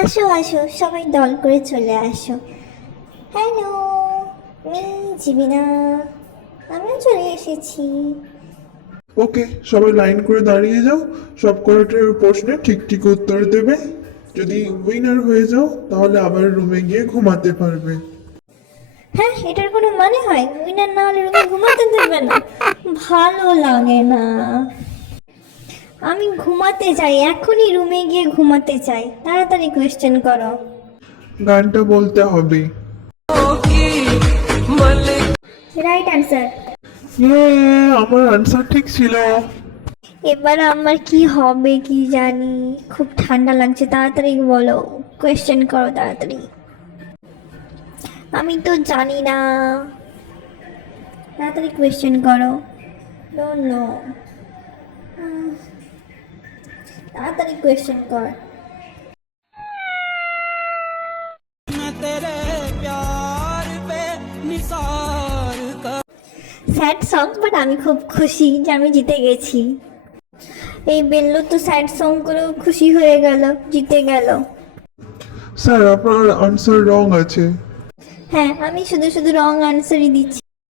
আসো আসো, সবাই দল করে চলে আসো। হ্যালো, আমি জিবিনা, আমিও চলে এসেছি। ওকে, সবাই লাইন করে দাঁড়িয়ে যাও। সব কয়টার প্রশ্নে ঠিক ঠিক উত্তর দেবে। যদি উইনার হয়ে যাও তাহলে আবার রুমে গিয়ে ঘুমাতে পারবে। হ্যাঁ, এটার কোনো মানে হয়? উইনার না হলে রুমে ঘুমাতে দেবে না? ভালো লাগে না। আমি ঘুমাতে চাই, এখনই রুমে গিয়ে ঘুমাতে চাই। তাড়াতাড়ি কোয়েশ্চেন করো। গানটা বলতে হবে। Right answer. ইয়ে, আমার আনসার ঠিক ছিল। এবার আমার কি হবে কি জানি, খুব ঠান্ডা লাগছে। তাড়াতাড়ি বলো, কোয়েশ্চেন করো তাড়াতাড়ি। আমি তো জানি না, তাড়াতাড়ি কোয়েশ্চেন করো। ডোন্ট নো, তাড়াতাড়ি কোয়েশ্চেন কর। স্যাড সং, বাট আমি খুব খুশি যে আমি জিতে গেছি। এই বেল্লো তো স্যাড সং করেও খুশি হয়ে গেল, জিতে গেল। স্যার, আপনার আনসার রং আছে। হ্যাঁ, আমি শুধু শুধু রং আনসারই দিচ্ছি।